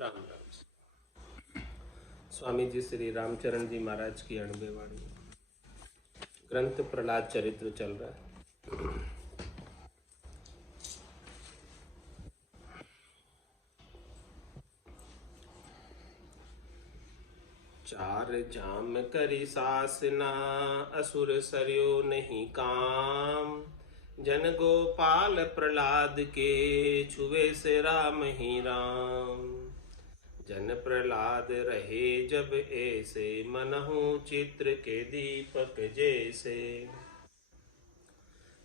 राम राम। स्वामी जी श्री रामचरण जी महाराज की अणबे वाणी। ग्रंथ प्रहलाद चरित्र चल रहा है। चार जाम करी सासना, असुर सरयो नहीं काम। जन गोपाल प्रहलाद के, छुए से राम ही राम। जन प्रहलाद रहे जब ऐसे, मनहु चित्र के दीपक जैसे।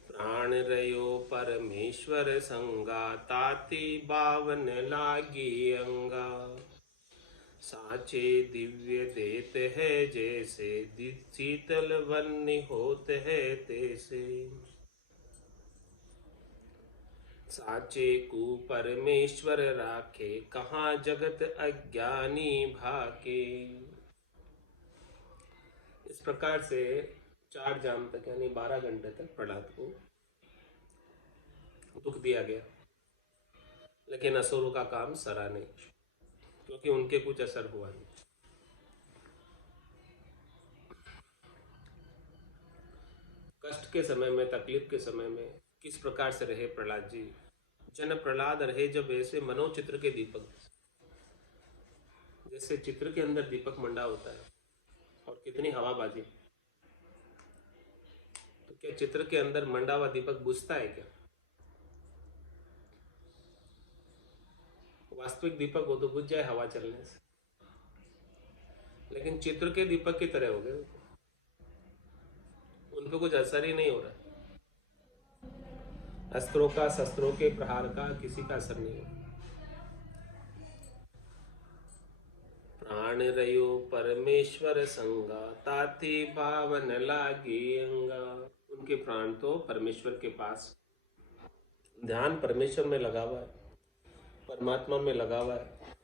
प्राण रयो परमेश्वर संगा, ताति बावन लागी अंगा। साचे दिव्य देत है जैसे, शीतल वन्य होत है तैसे। साचे को परमेश्वर राखे, कहाँ जगत अज्ञानी भाके। इस प्रकार से 4 जाम तक यानी 12 घंटे तक प्रहलाद को दुख दिया गया, लेकिन असुरों का काम सरा नहीं, क्योंकि उनके कुछ असर हुआ नहीं। कष्ट के समय में, तकलीफ के समय में किस प्रकार से रहे प्रहलाद जी। जन प्रहलाद रहे जब ऐसे, मनोचित्र के दीपक, जैसे चित्र के अंदर दीपक मंडा होता है और कितनी हवाबाजी, तो क्या चित्र के अंदर मंडा हुआ दीपक बुझता है क्या? वास्तविक दीपक हो तो बुझ जाए हवा चलने से, लेकिन चित्र के दीपक की तरह हो गए, उन पर कुछ असर ही नहीं हो रहा। अस्त्रों का, शस्त्रों के प्रहार का किसी का असर नहीं हो। प्राण रयो परमेश्वर संगा, ताति पावन लागी अंगा। उनके प्राण तो परमेश्वर के पास, ध्यान परमेश्वर में लगा हुआ है, परमात्मा में लगा हुआ है।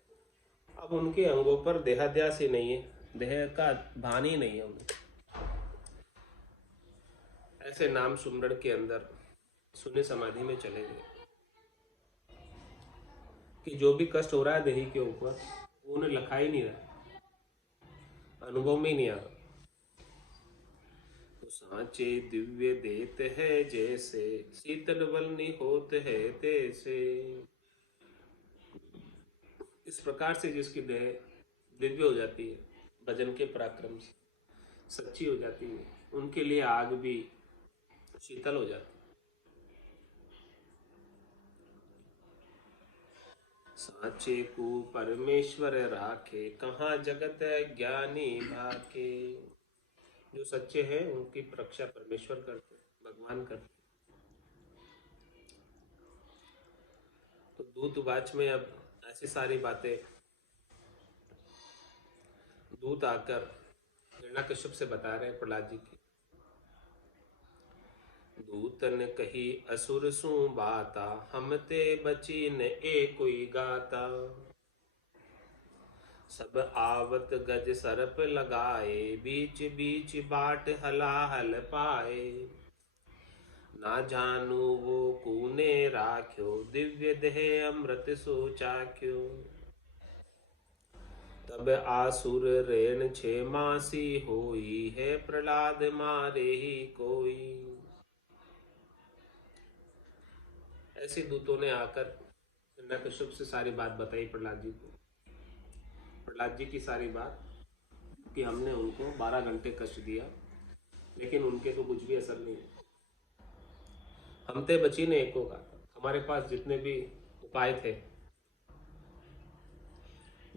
अब उनके अंगों पर देहाध्यास ही नहीं है, देह का भान ही नहीं है उन्हें। ऐसे नाम सुमरण के अंदर शून्य समाधि में चले गए कि जो भी कष्ट हो रहा है देही के ऊपर, वो उन्हें लखा ही नहीं रहा, अनुभव में ही नहीं आ रहा। तो सांचे दिव्य देत है जैसे, शीतल वल्नी होत है तैसे। इस प्रकार से जिसकी देह दिव्य हो जाती है, भजन के पराक्रम से सच्ची हो जाती है, उनके लिए आग भी शीतल हो जाती है। साचे को परमेश्वर राखे, कहाँ जगत ज्ञानी भाके। जो सच्चे हैं उनकी रक्षा परमेश्वर करते, भगवान करते। तो दूतवाच में अब ऐसी सारी बातें, दूत आकर हिरण्यकश्यप से बता रहे हैं प्रहलाद जी की। दूतन कही असुर सु बाता, हम ते बची न ए कोई गाता। सब आवत गज सरप लगाए, बीच बीच बाट हलाहल पाए। ना जानू वो कूने राख्यो, दिव्य देह अमृत सो चाख्यो। तब आसुर रेण छे मासी होई, है प्रहलाद मारे ही कोई। ऐसे दूतों ने आकर हिरण्यकश्यप से सारी बात बताई प्रहलाद जी को। प्रहलाद जी की सारी बात कि हमने उनको 12 घंटे कष्ट दिया, लेकिन उनके तो कुछ भी असर नहीं। हम ते बची ने एको का, हमारे पास जितने भी उपाय थे,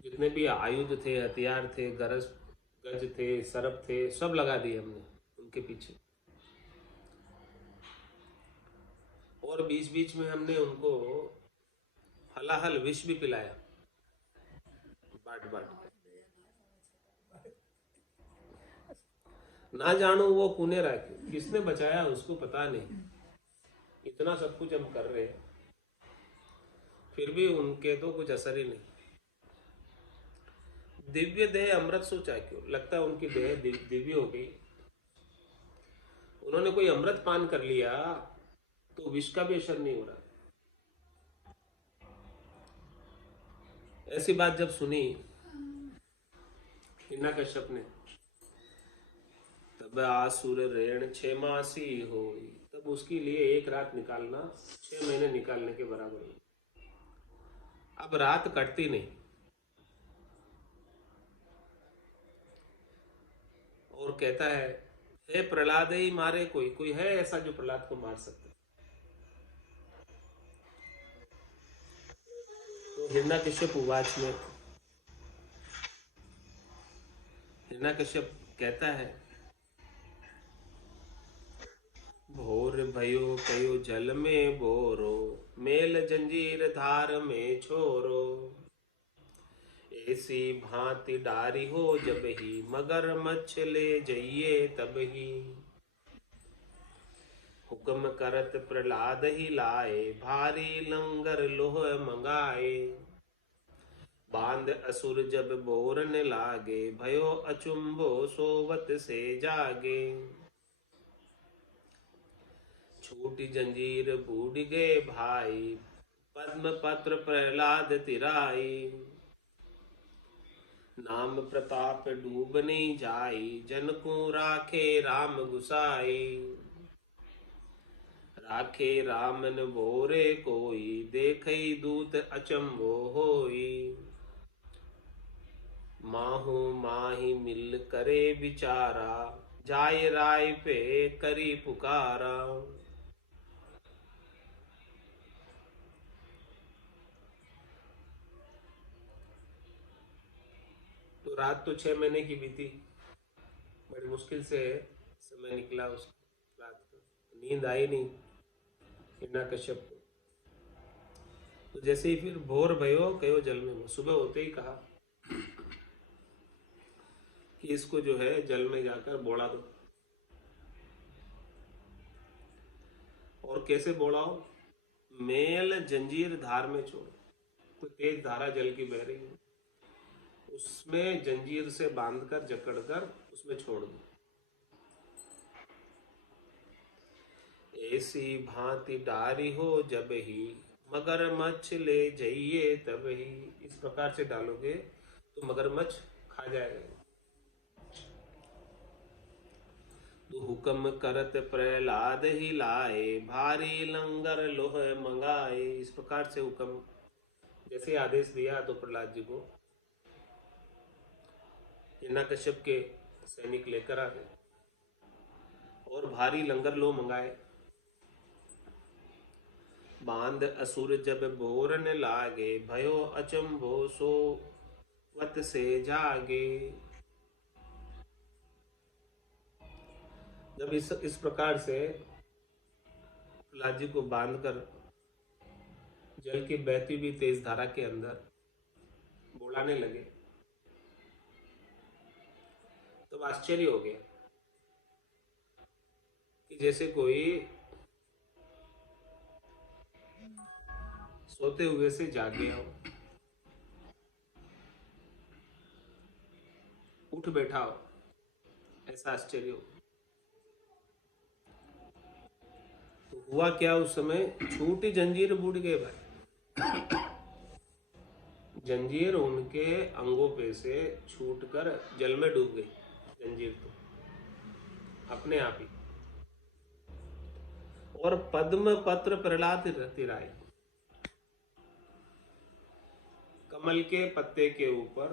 जितने भी आयुध थे, हथियार थे, गज थे, सरप थे, सब लगा दिए हमने उनके पीछे। और बीच बीच में हमने उनको हलाहल विष भी पिलाया, बाट बाट के। ना जानो वो कूने राखे, किसने बचाया उसको पता नहीं। इतना सब कुछ हम कर रहे हैं, फिर भी उनके तो कुछ असर ही नहीं। दिव्य देह अमृत सोचा क्यों, लगता है उनकी देह दिव्य हो गई। उन्होंने कोई अमृत पान कर लिया तो विष का भी असर नहीं हो रहा। ऐसी बात जब सुनी हिरण्यकश्यप ने, तब आसुर रेण 6 मासी होई, तब उसके लिए एक रात निकालना 6 महीने निकालने के बराबर हुई। अब रात कटती नहीं, और कहता है हे प्रहलाद ही मारे, कोई कोई है ऐसा जो प्रहलाद को मार सकता है? तो हिरण्यकश्यप उवाच में हिरण्यकश्यप कहता है, भोर भयो कयो जल में बोरो, मेल जंजीर धार में छोरो, ऐसी भांति डारी हो जब ही, मगर मच्छ ले जइये तब ही। हुक्म करत प्रहलाद ही लाए, भारी लंगर लोह मंगाए, बांध असुर जब बोरन लागे, भयो अचुंबो सोवत से जागे, छोटी जंजीर बूढ़ गए भाई, पद्म पत्र प्रहलाद तिराई, नाम प्रताप डूब नहीं जाई, जन को राखे राम गुसाई, राखे रामन बोरे कोई, देखई दूत अचंभो होई, माहू माही मिल करे विचारा, जाय राय पे करी पुकारा। तो रात तो 6 महीने की बीती, बड़ी मुश्किल से समय निकला उस रात को, नींद आई नहीं हिरण्यकश्यप को। तो जैसे ही फिर भोर भयो कयो जल में, सुबह होते ही कहा कि इसको जो है जल में जाकर बोला दो। और कैसे बोलाओ? मेल जंजीर धार में छोड़ो, कोई तेज धारा जल की बह रही है, उसमें जंजीर से बांधकर जकड़कर उसमें छोड़ दो। ऐसी भांति डारी हो जब ही, मगरमच्छ ले जाइए तब ही। इस प्रकार से डालोगे तो मगरमच्छ खा जाएगा। तो हुक्म करत प्रहलाद ही लाए, भारी लंगर लोह मंगाए। इस प्रकार से हुक्म, जैसे आदेश दिया तो प्रहलाद जी को हिरण्यकश्यप के सैनिक लेकर आ गए और भारी लंगर लोह मंगाए। बांध असुर जब बोरन लागे, भयो अचंभो सो वत से जागे। जब इस प्रकार से प्रहलाद जी को बांधकर जल की बहती हुई तेज धारा के अंदर बुलाने लगे, तो आश्चर्य हो गया कि जैसे कोई सोते हुए से जाग गया हो, उठ बैठा हो, ऐसा आश्चर्य हो। तो हुआ क्या उस समय? छोटी जंजीर बूढ़ गए भाई, जंजीर उनके अंगों पे से छूटकर जल में डूब गई। जंजीर तो अपने आप ही। और पद्म पत्र प्रहलाद तिराए, कमल के पत्ते के ऊपर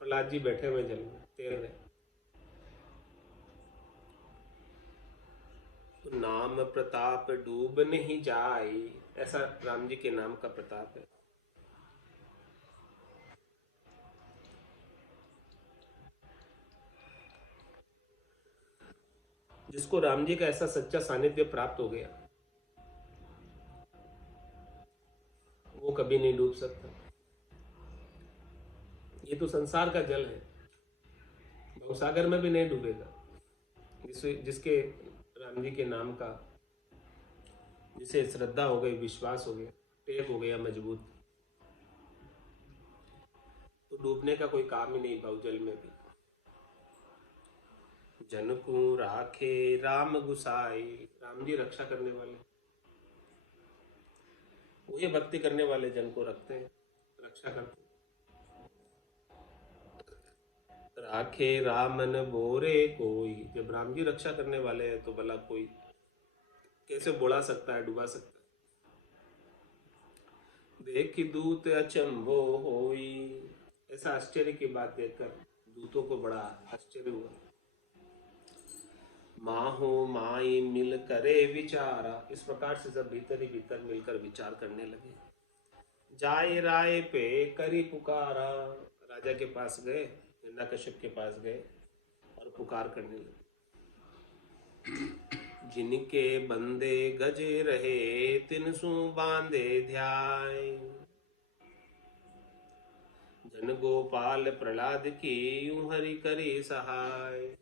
प्रहलाद जी बैठे हुए जल में तैर रहे। तो नाम प्रताप डूब नहीं जाए, ऐसा राम जी के नाम का प्रताप है। जिसको राम जी का ऐसा सच्चा सानिध्य प्राप्त हो गया, वो कभी नहीं डूब सकता। ये तो संसार का जल है, भवसागर में भी नहीं डूबेगा। जिसके राम जी के नाम का, जिसे श्रद्धा हो गई, विश्वास हो गया, टेक हो गया मजबूत, तो डूबने का कोई काम ही नहीं भाव जल में भी। जन को राखे राम गुसाई, राम जी रक्षा करने वाले, वही भक्ति करने वाले जन को रखते हैं, रक्षा करते हैं। राखे रामन बोरे कोई। जब राम जी रक्षा करने वाले हैं तो भला कोई कैसे बुला सकता है, डुबा सकता है। देखी दूत अचंभो होई। ऐसा आश्चर्य की बात देखकर दूतों को बड़ा आश्चर्य हुआ। माहो माई मिल करे विचारा। इस प्रकार से सब भीतर ही भीतर मिलकर विचार करने लगे। जाए राय पे करी पुकारा। राजा के पास गए, हिरण्यकश्यप के पास गए और पुकार करने लगे। जिनके बंदे गजे रहे तिनसु बांधे ध्याय। जन गोपाल प्रहलाद की यूं हरि करी सहाय।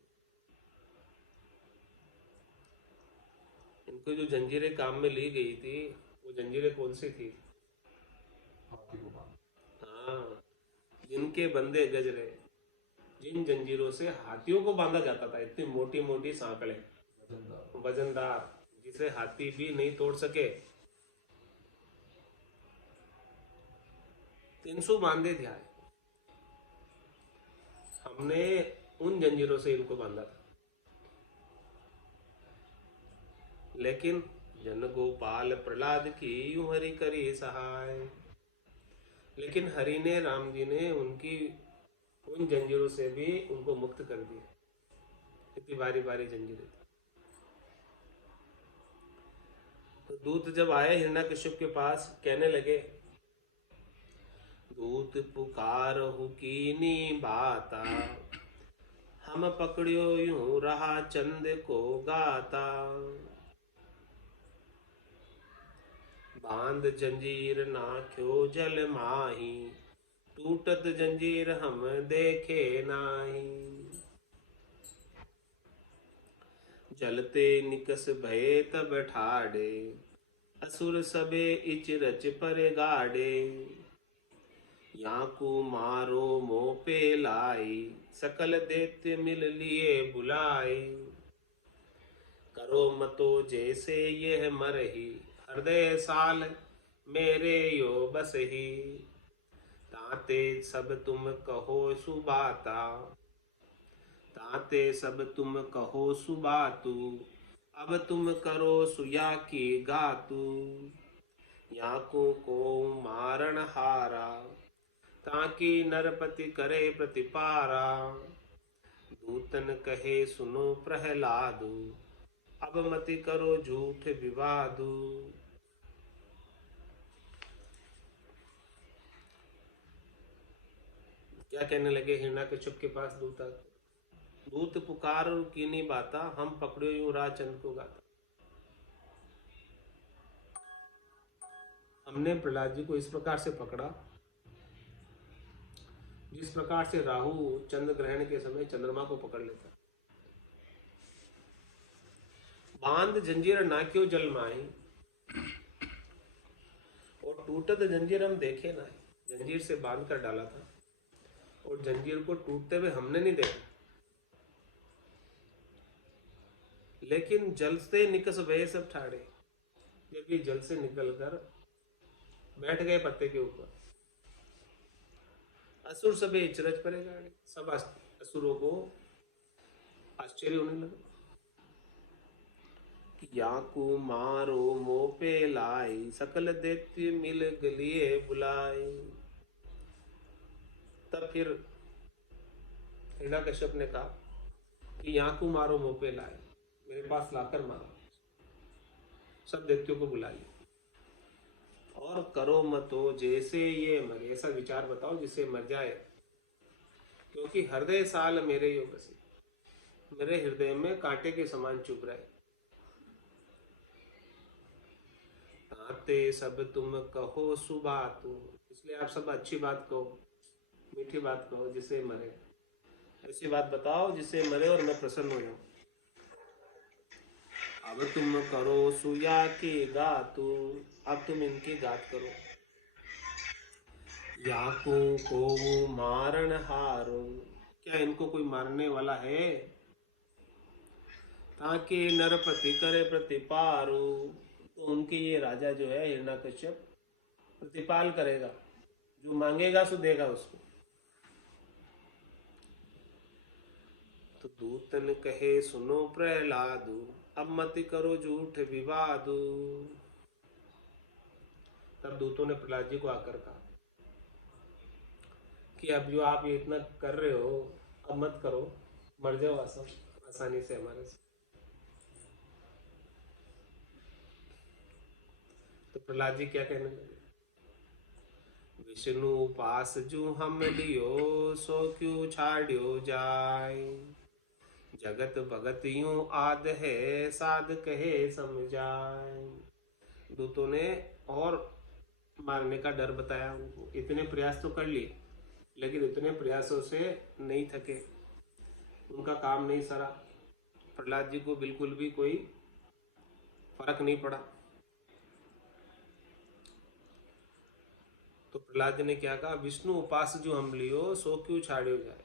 इनको जो जंजीरें काम में ली गई थी, वो जंजीरें कौन सी थी? हाँ, जिनके बंदे गज रहे, जिन जंजीरों से हाथियों को बांधा जाता था, इतनी मोटी मोटी सांकड़े, वजनदार, जिसे हाथी भी नहीं तोड़ सके, 300 बांधे थे। हमने उन जंजीरों से इनको बांधा था। लेकिन जन गोपाल प्रहलाद की यूं हरि करी सहाय। लेकिन हरि ने, राम जी ने उनकी उन जंजीरों से भी उनको मुक्त कर दिया। इतनी बारी बारी जंजीरें थी। तो दूत जब आए हिरण्यकश्यप के पास, कहने लगे, दूत पुकारहु कीनी बाता। हम पकड़ियो यूं रहा चंद को गाता। बांध जंजीर नाख्यो जल माही। टूटत जंजीर हम देखे नाही। जलते निकस भये तब ठाड़े। असुर सबे इच रच पर गाड़े। याकू मारो मोपे लाई। सकल दैत्य मिल लिए बुलाए। करो मतो जैसे यह मरही। हृदय साल मेरे यो बस ही। ताते सब तुम कहो सुबाता। ताते सब तुम कहो सुबातु। अब तुम करो सुया की गातु। याकू को मारण हारा। ताकि नरपति करे प्रतिपारा। दूतन कहे सुनो प्रहलादु। अब मति करो झूठ विवादु। क्या कहने लगे हिरण्यकश्यप के पास दूत आकर, दूत पुकार कीनी बाता। हम पकड़ो यूं राह चंद को गाता। हमने प्रहलाद जी को इस प्रकार से पकड़ा जिस प्रकार से राहु चंद्र ग्रहण के समय चंद्रमा को पकड़ लेता। बांध जंजीर नाक्यो जल माही। और टूटत जंजीर हम देखे ना। जंजीर से बांध कर डाला था और जंजीर को टूटते हुए हमने नहीं देखा। लेकिन जल से निकस भये सब ठाड़े। जब ये जल से निकलकर बैठ गए पत्ते के ऊपर। असुर सबे इचरज परे गाड़े। सब असुरों को आश्चर्य होने लगा। याकू मारो मोपे लाई। सकल दैत्य मिल गलिए बुलाई। तब फिर हिरण्यकश्यप ने कहा कि याकू मारो मोपे लाई, मेरे पास लाकर मारो। सब दैत्यों को बुला लिया। और करो मतो जैसे ये मरे। ऐसा विचार बताओ जिससे मर जाए। क्योंकि हृदय साल मेरे यो बसे। मेरे हृदय में कांटे के समान चुभ रहे। ताते सब तुम कहो सुबातु। इसलिए आप सब अच्छी बात कहो, मीठी बात कहो जिससे मरे। ऐसी बात बताओ जिससे मरे और मैं प्रसन्न हो जाऊं। अब तुम करो सुया की गातु। अब तुम इनकी गात करो। याकू को मारन हारो। क्या इनको कोई मारने वाला है? ताकि नरपति करे प्रतिपारू। तो उनके ये राजा जो है हिरण्यकश्यप प्रतिपाल करेगा। जो मांगेगा सो देगा उसको। तो दूतन कहे सुनो प्रहलादु, अब मत करो झूठ विवादु। तब दूतों ने प्रहलाद जी को आकर कहा कि अब जो आप ये इतना कर रहे हो, अब मत करो, मर जाओ आसानी से हमारे से। तो प्रहलाद जी क्या कहने लगे, विष्णु पास जू हम लियो, सो क्यों छाड़ियो जाय। जगत भगत यूं आद है, साध कहे समझाए। दूतों ने और मारने का डर बताया उनको। इतने प्रयास तो कर लिए, लेकिन इतने प्रयासों से नहीं थके, उनका काम नहीं सरा। प्रहलाद जी को बिल्कुल भी कोई फर्क नहीं पड़ा। तो प्रहलाद जी ने क्या कहा, विष्णु उपास जो हम लियो, सो क्यों छाड़ियो जाए।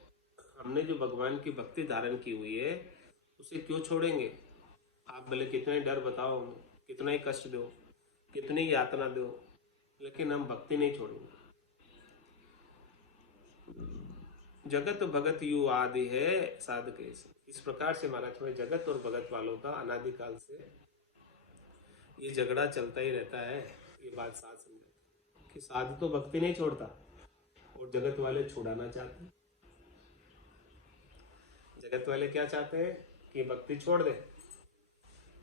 हमने जो भगवान की भक्ति धारण की हुई है, उसे क्यों छोड़ेंगे। आप भले कितने डर बताओ हमें, कितना ही कष्ट दो, कितनी यातना दो, लेकिन हम भक्ति नहीं छोड़ेंगे। जगत भगत यू आदि है साध कैसे। इस प्रकार से महाराज में जगत और भगत वालों का अनादिकाल से ये झगड़ा चलता ही रहता है। ये बात साध समझे कि साध तो भक्ति नहीं छोड़ता, और जगत वाले छुड़ाना चाहते हैं। जगत वाले क्या चाहते हैं कि भक्ति छोड़ दे,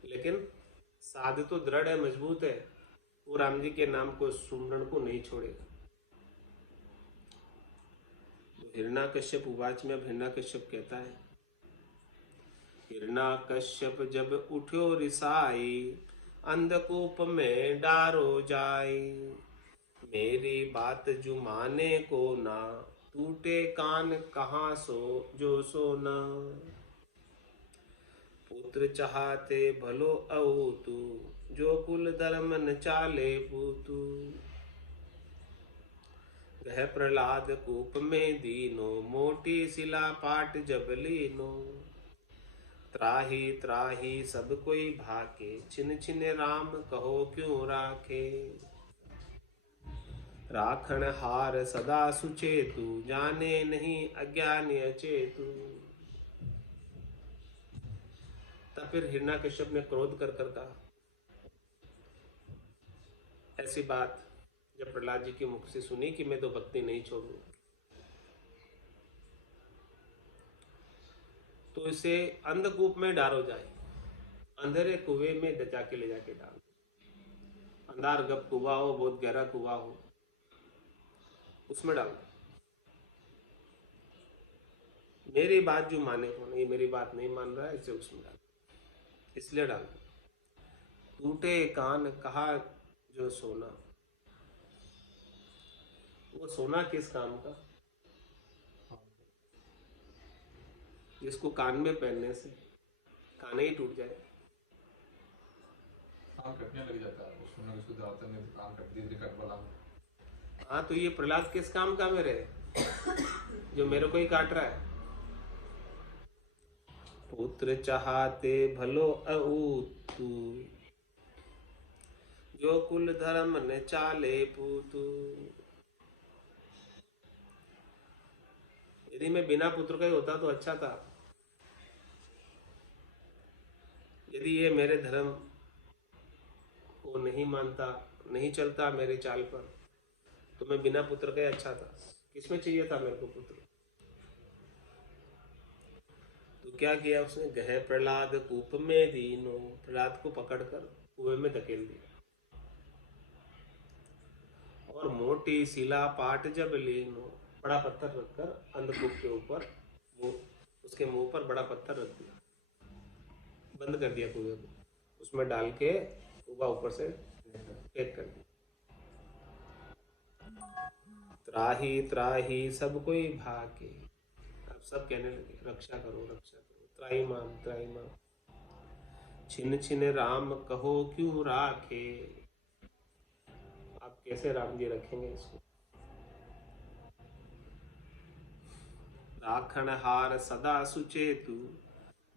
लेकिन साध तो दृढ़ है, मजबूत है, वो राम जी के नाम को, सुमरण को नहीं छोड़ेगा। तो हिरण्यकश्यप उवाच में अब हिरण्यकश्यप कहता है, हिरण्यकश्यप जब उठ्यो रिसाई, अंधकूप में डारो जाई। मेरी बात जुमाने को ना, टूटे कान कहाँ सो जो सोना। पुत्र चाहते भलो अवतु, जो कुल धर्म न चाले पूतु। गह प्रहलाद कूप में दीनो, मोटी शिला पाट जब लीनो। त्राही त्राही सब कोई भाके, छिन छिन राम कहो क्यों राखे। राखण हार सदा सुचेतु, जाने नहीं अज्ञान अचेतु। तब फिर हिरण्यकश्यप ने क्रोध कर कर कहा, ऐसी बात जब प्रहलाद जी के मुख से सुनी कि मैं तो भक्ति नहीं छोड़ूंगा, तो इसे अंधकूप में डालो जाए। अंधेरे कुएं में डचा के ले जाके डाल। अंधार गप कुआं हो, बहुत गहरा कुआं हो, उसमें डाल। मेरी बात जो माने को नहीं, मेरी बात नहीं मान रहा है, इसे उसमें डाल, इसलिए डाल। टूटे कान कहा जो सोना। वो सोना किस काम का, जिसको कान में पहनने से कान ही टूट जाए। कान कटने लग जाता है, उसमें उसको दावत में कान कट दी कट वाला। हाँ, तो ये प्रहलाद किस काम का मेरे, जो मेरे को ही काट रहा है। पुत्र चाहते भलो अऊतु, जो कुल धर्म न चाले पूतु। यदि मैं बिना पुत्र का ही होता तो अच्छा था। यदि ये मेरे धर्म को नहीं मानता, नहीं चलता मेरे चाल पर, तो मैं बिना पुत्र का ही अच्छा था। किसमें चाहिए था मेरे को पुत्र। तो क्या किया उसने, गह प्रहलाद कूप में दीनो। प्रहलाद को पकड़कर कुएं में धकेल दिया, और मोटी शिला पाट जब लीनो। बड़ा पत्थर रखकर अंधकूप के ऊपर, वो उसके मुंह पर बड़ा पत्थर रख दिया, बंद कर दिया कुएं को, उसमें डाल के कुआ ऊपर से फेंक कर दिया। त्राही त्राही सब कोई भागे। अब सब कहने लगे, रक्षा करो रक्षा करो, त्राही माम त्राही माम। छिन छिन राम कहो क्यों राखे। आप कैसे राम जी रखेंगे इसको। राखण हार सदा सुचेतु,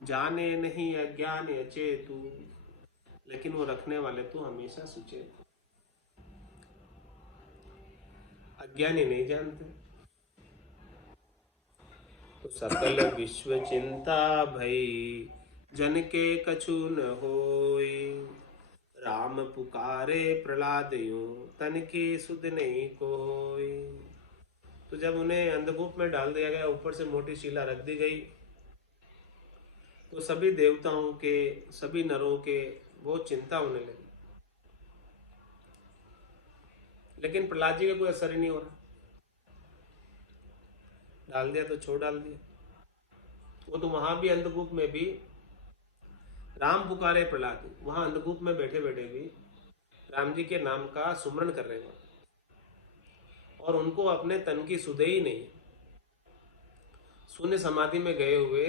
जाने नहीं अज्ञान अचेतु। लेकिन वो रखने वाले तो हमेशा सुचेत, अज्ञानी नहीं जानते। तो तो सकल विश्व चिंता भई, जन के कछु न होई। राम पुकारे प्रहलाद यूं, तन की सुध नहीं कोई। तो जब उन्हें अंधकूप में डाल दिया गया, ऊपर से मोटी शिला रख दी गई, तो सभी देवताओं के, सभी नरों के बहुत चिंता होने लगी। लेकिन प्रहलाद जी का कोई असर ही नहीं हो रहा। डाल दिया तो छोड़ डाल दिया। वो तो वहां भी अंधकूप में भी राम पुकारे प्रहलाद, वहां अंधकूप में बैठे बैठे भी राम जी के नाम का सुमरण कर रहे हैं, और उनको अपने तन की सुधे ही नहीं, शून्य समाधि में गए हुए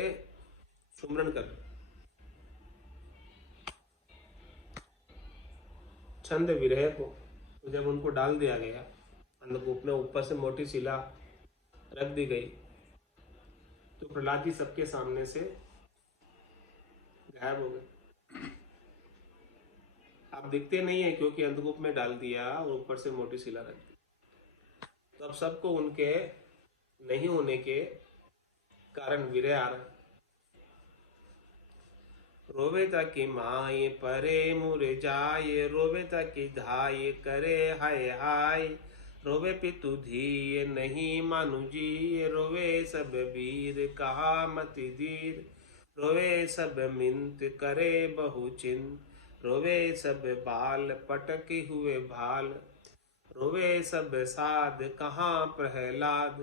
सुमरण कर रहे। छंद विरह को तो जब उनको डाल दिया गया अंधकूप में, ऊपर से मोटी शिला रख दी गई, तो प्रहलाद जी सबके सामने से गायब हो गए। आप दिखते नहीं है क्योंकि अंधकूप में डाल दिया और ऊपर से मोटी शिला रख दी। तो अब सबको उनके नहीं होने के कारण विरह आ रहा। रोवे ताकि माए परे मुरे जाए, रोवे ताकि धाये करे हाय हाय। रोवे पितु धीये नहीं मानु जी, रोवे सब वीर कहा मति धीर। रोवे सब मिंत करे बहु चिंत, रोवे सब बाल पटके हुए भाल। रोवे सब साध कहाँ प्रहलाद,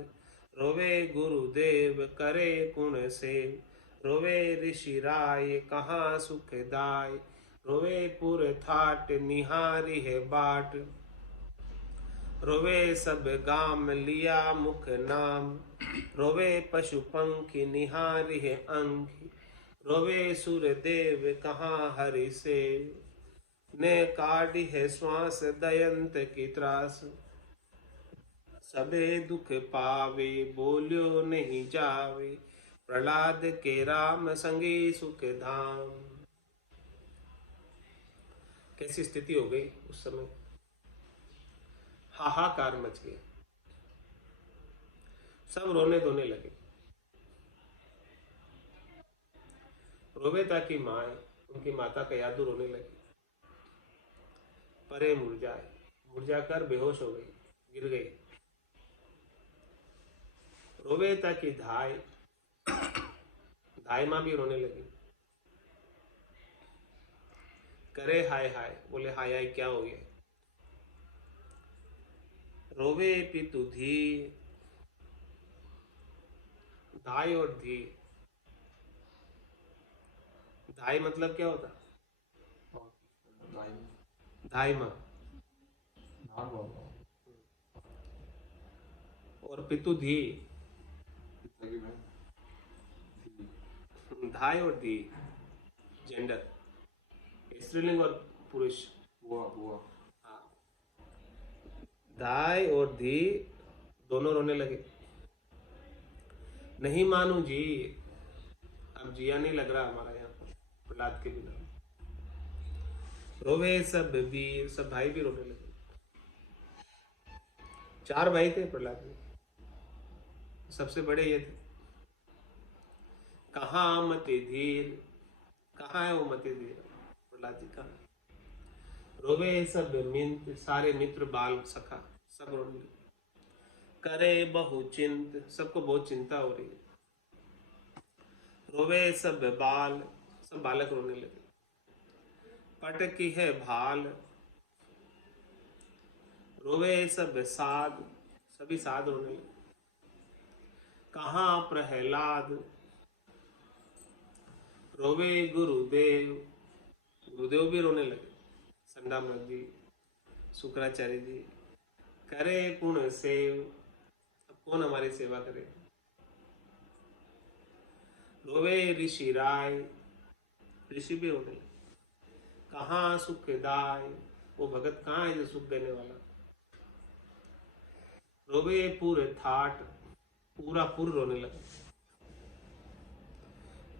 रोवे गुरुदेव करे गुण सेव। रोवे ऋषि राय कहाँ सुखदाय, रोवे पुर थाट निहारी है बाट। रोवे सब गाम लिया मुख नाम, रोवे पशु पंखी निहारी है अंगी। रोवे सुर देव कहाँ हरि से, ने काढ़ी है श्वास दयंत की त्रास। सबे दुख पावे बोलियो नहीं जावे, प्रहलाद के राम संगी सुख धाम। कैसी स्थिति हो गई उस समय, हाहाकार मच गया, सब रोने धोने लगे। रोवे ताकि माए, उनकी माता कयादु रोने लगी। परे मुरझाए, मुरझाकर बेहोश हो गई, गिर गई। रोवे ताकि धाय, धाय माँ भी रोने लगी। करे हाय हाय, बोले हाय हाय क्या हो गया। रोवे पितु धी, धाय और धी, धाय मतलब क्या होता, धाय माँ और पितु धी, धाय और धी जेंडर, स्त्रीलिंग और पुरुष। हाँ, धाय और धी दोनों रोने लगे। नहीं मानू जी, अब जिया नहीं लग रहा हमारा यहाँ पर प्रहलाद के बिना। रोवे सब वीर, सब भाई भी रोने लगे। 4 भाई थे प्रहलाद में, सबसे बड़े ये थे। कहाँ मति धीर, कहाँ है वो मति धीर, प्रहलाद जी कहाँ। रोवे सब मिंत, सारे मित्र बाल सखा सब रोने लगे। करे बहु चिंत, सबको बहुत चिंता हो रही है। रोवे सब बाल, सब बालक रोने लगे। पटकी है भाल, रोवे सब साध, सभी साध रोने लगे। कहाँ प्रहलाद, रोवे गुरुदेव, गुरुदेव भी रोने लगे। संडामक जी, शुक्राचार्य जी, करे पुण्य सेव, अब कौन हमारी सेवा करे। रोवे ऋषि राय, ऋषि भी रोने लगे। कहाँ सुखदाय, वो भगत कहाँ है जो सुख देने वाला। रोवे पूरे थाट, पूरा पुर रोने लगा।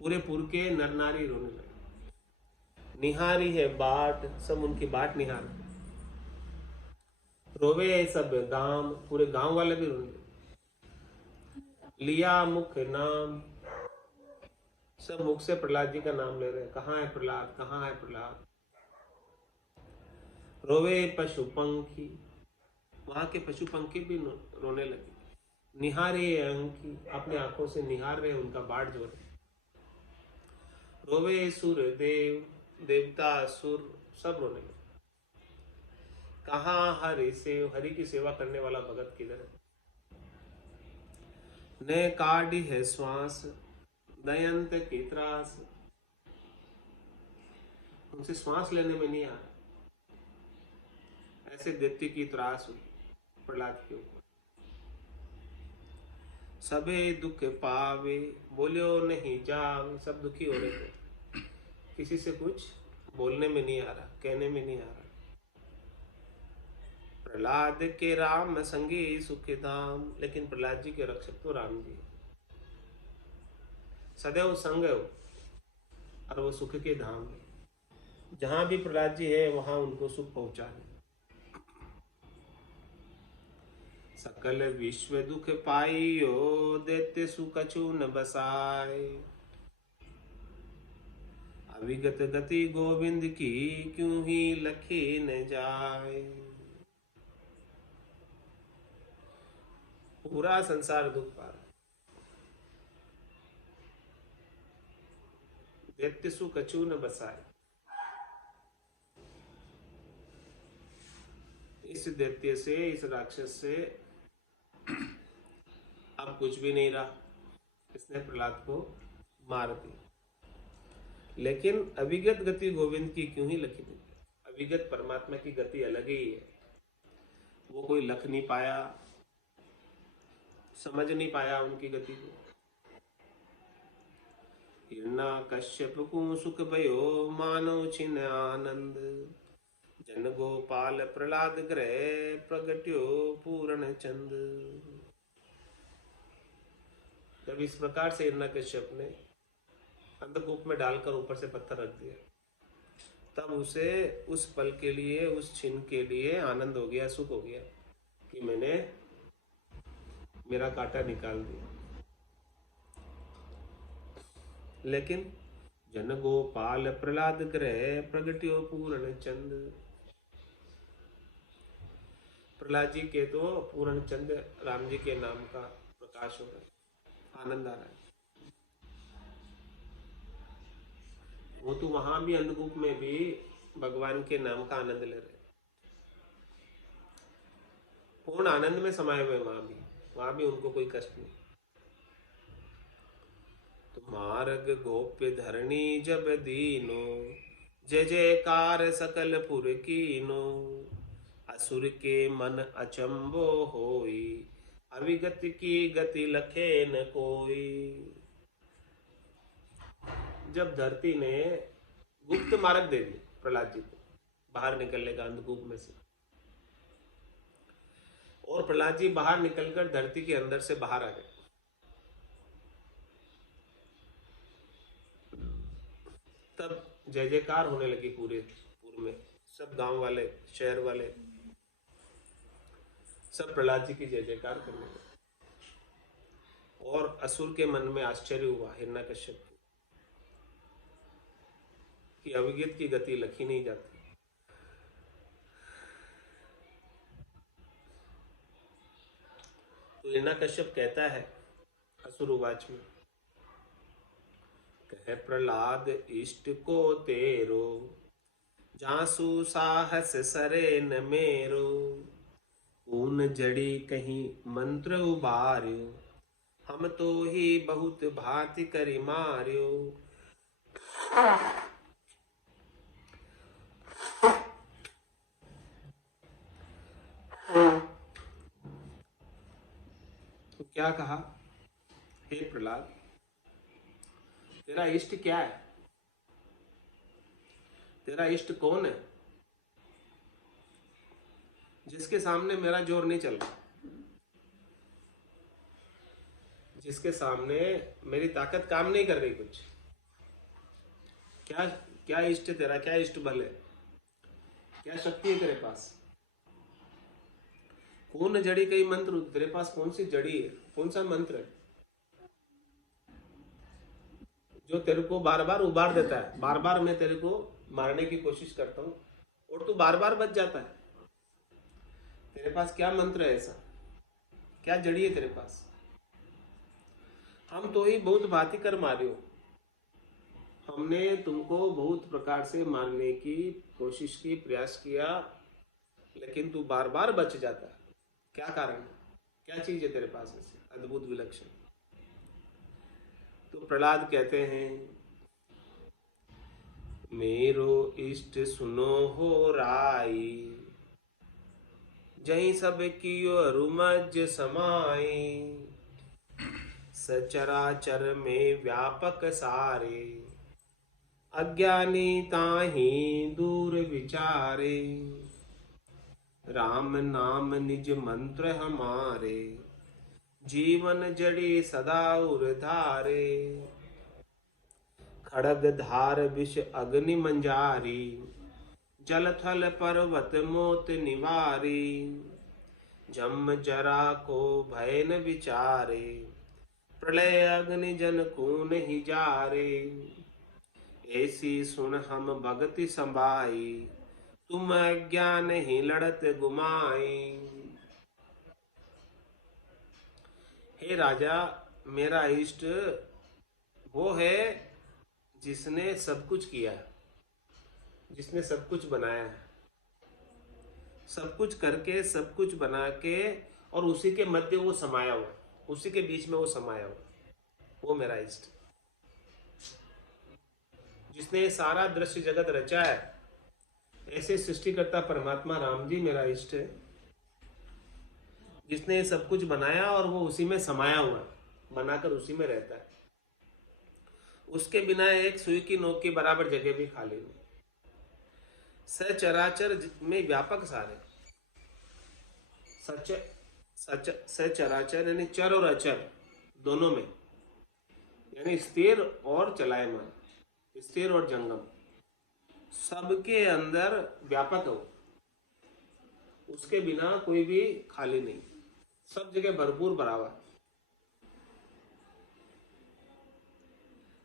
पूरे पुर के नर नारी रोने लगे। निहारी है बाट, सब उनकी बाट निहार। रोवे सब गांव, पूरे गांव वाले भी रोने लगे। लिया मुख नाम, सब मुख से प्रहलाद जी का नाम ले रहे हैं। कहाँ है प्रहलाद, कहाँ है प्रहलाद। रोवे पशु पंखी, वहां के पशु पंखी भी रोने लगे। निहारे अंकी, अपने आंखों से निहार रहे उनका बाढ़ जो है। रोवे सुर देव, देवता असुर सब रोने लगे। कहाँ हरि से, हरि की सेवा करने वाला भगत किधर है। ने काढ़ी है श्वास, दयंत की त्रास, उनसे श्वास लेने में नहीं आ रहा। ऐसे दैत्य की त्रास हुई प्रहलाद के ऊपर। सबे दुख पावे, बोलियो नहीं जावे, सब दुखी हो रहे थे। किसी से कुछ बोलने में नहीं आ रहा, कहने में नहीं आ रहा। प्रहलाद के राम संगी सुख धाम, लेकिन प्रहलाद जी के रक्षक तो राम जी है। सदैव संग है वो, और वो सुख के धाम है। जहां भी प्रहलाद जी है वहां उनको सुख पहुंचा है। सकल विश्व दुख पाइयो, दैत्य सुकछु न बसाए। अविगत गति गोविंद की, क्यों ही लखे न जाए। पूरा संसार दुख पा रहा है। दैत्य सुकछु न बसाए, इस दैत्य से, इस राक्षस से अब कुछ भी नहीं रहा। इसने प्रहलाद को मार दिया। लेकिन अविगत गति गोविंद की क्यों ही लखी नहीं। अविगत परमात्मा की गति अलग ही है। वो कोई लख नहीं पाया, समझ नहीं पाया उनकी गति को। हिरणा कश्यप को सुख भयो, मानो छिन आनंद। जन गोपाल प्रहलाद ग्रह, प्रगट्यो पूर्ण चंद। जब इस प्रकार से हिरणा कश्यप ने अंधकूप में डालकर ऊपर से पत्थर रख दिया, तब उसे उस पल के लिए, उस छिन के लिए आनंद हो गया, सुख हो गया कि मैंने मेरा कांटा निकाल दिया। लेकिन जन गोपाल प्रहलाद ग्रह, प्रगट्यो पूर्ण चंद। प्रहलाद जी के तो पूर्ण चंद राम जी के नाम का प्रकाश हो रहा है, आनंद आ रहा है। वो तो वहां भी अंधकूप में भी भगवान के नाम का आनंद ले रहे, पूर्ण आनंद में समाये हुए। वहां भी उनको कोई कष्ट नहीं। तो मार्ग गोप्य धरणी जब दीनो, जय जयकार सकल पुर कीनो। असुर के मन अचंबो होई, अविगत की गति लखे न कोई। जब धरती ने गुप्त मार्ग दे दी प्रहलाद जी को बाहर निकलने का अंधकूप में से, और प्रहलाद जी बाहर निकलकर धरती के अंदर से बाहर आ गए, तब जय जयकार होने लगी पूरे पूर्व में। सब गांव वाले, शहर वाले सब प्रहलाद जी की जय जयकार करने लगे। और असुर के मन में आश्चर्य हुआ हिरण्यकश्यप कि अविगत की गति लखी नहीं जाती। तो हिरण्यकश्यप कहता है असुरवाच में, कह प्रहलाद इष्ट को तेरो, जासु साहस सरे न मेरो। ऊन जड़ी कहीं मंत्र उबार्यो, हम तो ही बहुत भांति करि मार्यो। तो क्या कहा, हे प्रहलाद तेरा इष्ट क्या है, तेरा इष्ट कौन है जिसके सामने मेरा जोर नहीं चल रहा, जिसके सामने मेरी ताकत काम नहीं कर रही कुछ। क्या क्या इष्ट तेरा, क्या इष्ट बल है, क्या शक्ति है तेरे पास। कौन जड़ी कई मंत्र, तेरे पास कौन सी जड़ी है, कौन सा मंत्र है जो तेरे को बार बार उबार देता है, बार बार मैं तेरे को मारने की कोशिश करता हूँ और तू बार बार बच जाता है। तेरे पास क्या मंत्र है ऐसा, क्या जड़ी है तेरे पास? हम तो ही बहुत बातें कर मारे हो, हमने तुमको बहुत प्रकार से मारने की कोशिश की, प्रयास किया, लेकिन तू बार बार बच जाता है। क्या कारण है, क्या चीज है तेरे पास ऐसे अद्भुत विलक्षण? तो प्रहलाद कहते हैं, मेरो इष्ट सुनो हो राई, जहीं सब कियो रुमज समाई, सचराचर में व्यापक सारे, अज्ञानी ताही दूर विचारे, राम नाम निज मंत्र हमारे, जीवन जड़ी सदा उर्धारे, खड़ग धार विष अग्नि मंजारी, जल थल पर्वत मोत निवारी, जम जरा को भय न विचारे, प्रलय अग्नि जन खून ही जारे, ऐसी सुन हम भगति संभाई, तुम अज्ञान ही लड़त गुमाई। हे राजा, मेरा इष्ट वो है जिसने सब कुछ किया है, जिसने सब कुछ बनाया है, सब कुछ करके, सब कुछ बना के, और उसी के मध्य वो समाया हुआ, उसी के बीच में वो समाया हुआ, वो मेरा इष्ट। जिसने सारा दृश्य जगत रचा है, ऐसे सृष्टिकर्ता परमात्मा राम जी मेरा इष्ट है, जिसने सब कुछ बनाया और वो उसी में समाया हुआ, बनाकर उसी में रहता है। उसके बिना एक सुई की नोक के बराबर जगह भी खाली नहीं। सचराचर में व्यापक सारे, सच सच सचराचर यानी चर और अचर दोनों में, यानी स्थिर और चलायमान, स्थिर और जंगम, सबके अंदर व्यापक हो, उसके बिना कोई भी खाली नहीं, सब जगह भरपूर भरा हुआ।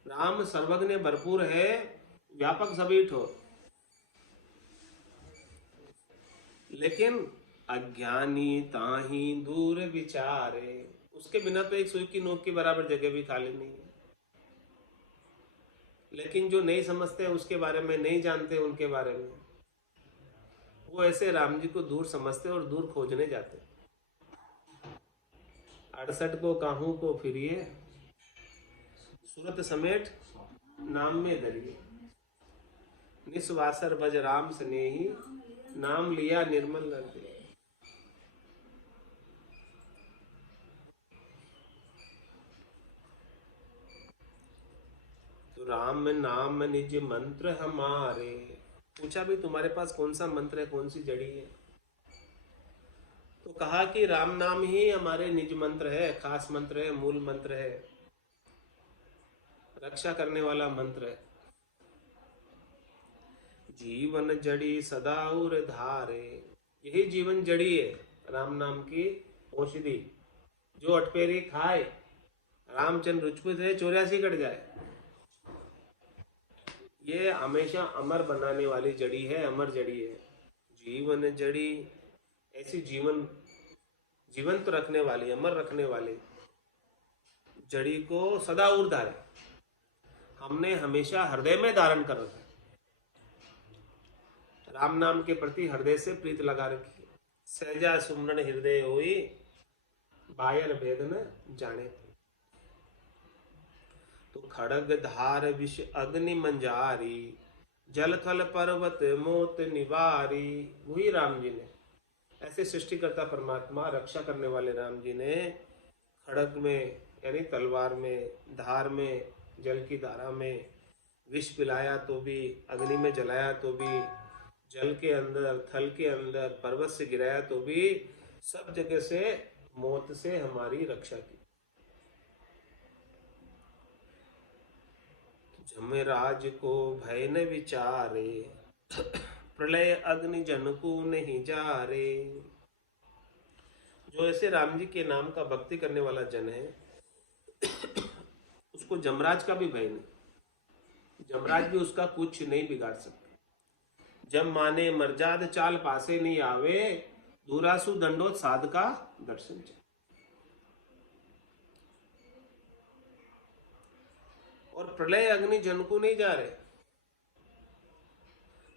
राम सर्वज्ञ भरपूर है, व्यापक सभी ठोर, लेकिन अज्ञानी ताही दूर विचारे, उसके बिना तो एक सुई की नोक के बराबर जगह भी खाली नहीं है। लेकिन जो नहीं समझते उसके बारे में, नहीं जानते उनके बारे में, वो ऐसे राम जी को दूर समझते और दूर खोजने जाते। 68 को काहू को फिरिए, सूरत समेट नाम में धरिए, निस्वासर भज राम स्नेही, नाम लिया निर्मल नरदे। तो राम नाम निज मंत्र हमारे, पूछा भी तुम्हारे पास कौन सा मंत्र है, कौन सी जड़ी है? तो कहा कि राम नाम ही हमारे निज मंत्र है, खास मंत्र है, मूल मंत्र है, रक्षा करने वाला मंत्र है। जीवन जड़ी सदा उर धारे, यही जीवन जड़ी है, राम नाम की औषधि। जो अटपेरी खाए, रामचंद्र रुचपुत है 84 कट जाए, ये हमेशा अमर बनाने वाली जड़ी है, अमर जड़ी है। जीवन जड़ी ऐसी जीवंत रखने वाली, अमर रखने वाली जड़ी को सदा उर धारे, हमने हमेशा हृदय में धारण कर रखा है। राम नाम के प्रति हृदय से प्रीत लगा रखी है। सहजा सुमरन हृदय होई, बायर भेद न जाने। तो खड़ग धार विष अग्नि मंजारी, जल थल पर्वत मोत निवारी, वही राम जी ने, ऐसे सृष्टिकर्ता परमात्मा, रक्षा करने वाले राम जी ने खड़ग में यानी तलवार में, धार में, जल की धारा में, विष पिलाया तो भी, अग्नि में जलाया तो भी, जल के अंदर, थल के अंदर, पर्वत से गिराया तो भी, सब जगह से मौत से हमारी रक्षा की। जमराज को भय न विचारे, प्रलय अग्नि जन को नहीं जा रे। जो ऐसे राम जी के नाम का भक्ति करने वाला जन है, उसको जमराज का भी भय नहीं। जमराज भी उसका कुछ नहीं बिगाड़ सकते। जब माने मर्जाद चाल पासे नहीं आवे, दूरासु दंडोत साध का दर्शन चाहिए। और प्रलय अग्नि जन को नहीं जा रहे।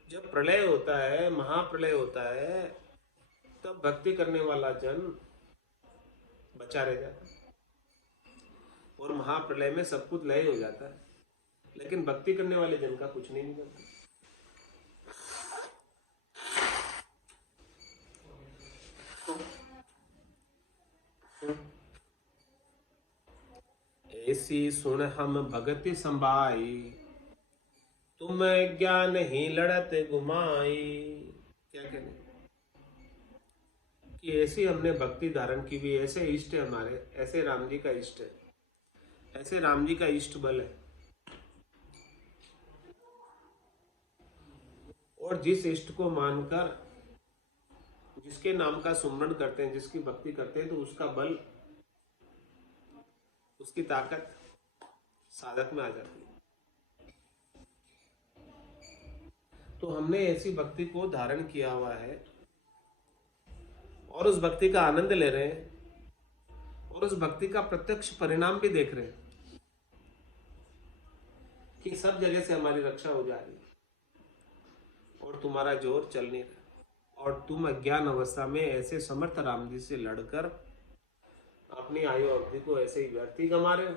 जब प्रलय होता है, महाप्रलय होता है, तब भक्ति करने वाला जन बचा रह जाता है। और महाप्रलय में सब कुछ लय हो जाता है, लेकिन भक्ति करने वाले जन का कुछ नहीं निकलता। ऐसी सुन हम भगति संभाई, तुम ज्ञान ही लड़त घुमाई। क्या कहने कि ऐसी हमने भक्ति धारण की भी, ऐसे इष्ट है हमारे, ऐसे राम जी का इष्ट है, ऐसे राम जी का इष्ट बल है। और जिस इष्ट को मानकर जिसके नाम का सुमरण करते हैं, जिसकी भक्ति करते हैं, तो उसका बल, उसकी ताकत साधक में आ जाती है। तो हमने ऐसी भक्ति को धारण किया हुआ है और उस भक्ति का आनंद ले रहे हैं और उस भक्ति का प्रत्यक्ष परिणाम भी देख रहे हैं कि सब जगह से हमारी रक्षा हो जा रही है और तुम्हारा जोर चल नहीं रहा, और तुम अज्ञान अवस्था में ऐसे समर्थ राम जी से लड़कर अपनी आयु अवधि को ऐसे ही व्यर्थ ही गंवा रहे हो।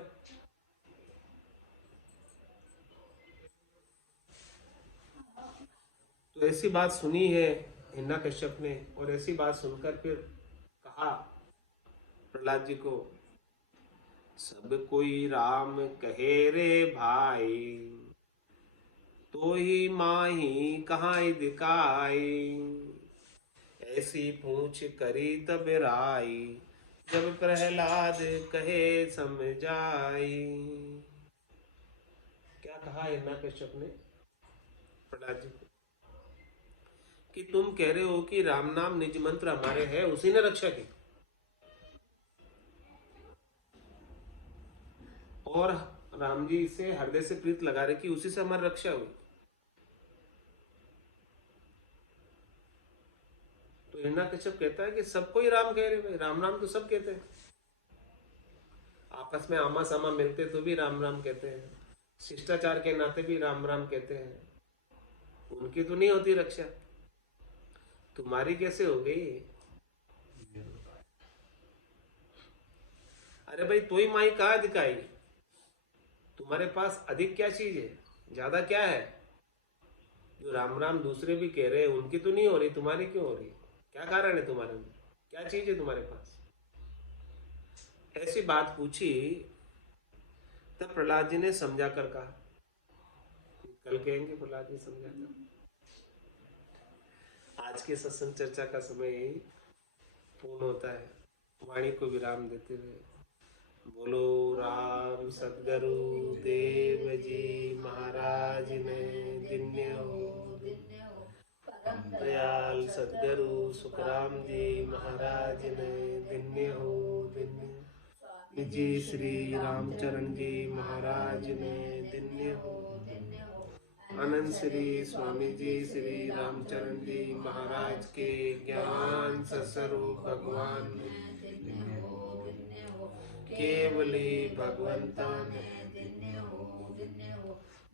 तो ऐसी बात सुनी है हिरण्यकश्यप ने, और ऐसी बात सुनकर फिर कहा प्रहलाद जी को, सब कोई राम कहे रे भाई, तो ही माही कहाँ दिखाई, ऐसी पूछ करी तब राई, जब प्रहलाद कहे समझाई। क्या कहा हिरण्यकश्यप ने प्रहलाद जी को कि तुम कह रहे हो कि राम नाम निज मंत्र हमारे है, उसी ने रक्षा की, और राम जी से हृदय से प्रीत लगा रहे कि उसी से हमारी रक्षा हुई। तो हिरण्यकश्यप कहता है कि सबको ही राम कह रहे, भाई राम राम तो सब कहते हैं, आपस में आमा सामा मिलते तो भी राम राम कहते हैं, शिष्टाचार के नाते भी राम राम कहते हैं, उनकी तो नहीं होती रक्षा, तुम्हारी कैसे हो गई? अरे भाई तो ही माई कहा दिखाई, तुम्हारे पास अधिक क्या चीज है, ज्यादा क्या है? जो राम राम दूसरे भी कह रहे हैं उनकी तो नहीं हो रही, तुम्हारी क्यों हो रही? क्या कारण है तुम्हारे में, क्या चीज है तुम्हारे पास? ऐसी बात पूछी। तब प्रहलाद जी ने समझा कर कहा, कल कहेंगे प्रहलाद जी समझा कर। आज के सत्संग चर्चा का समय पूर्ण होता है। वाणी को विराम देते हुए बोलो राम सदगुरु देव जी महाराज ने धन्य हो, दयाल सदगुरु सुखराम जी महाराज ने धन्य हो, धन्य जी श्री रामचरण जी महाराज ने धन्य हो, आनंद श्री स्वामी जी श्री रामचरण जी महाराज के ज्ञान सस्वरूप भगवान केवली भगवंता ने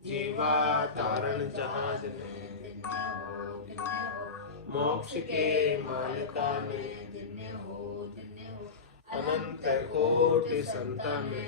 जीवा तारण जहाज ने, मोक्ष के मालिका ने, अनंत कोटि संतान ने,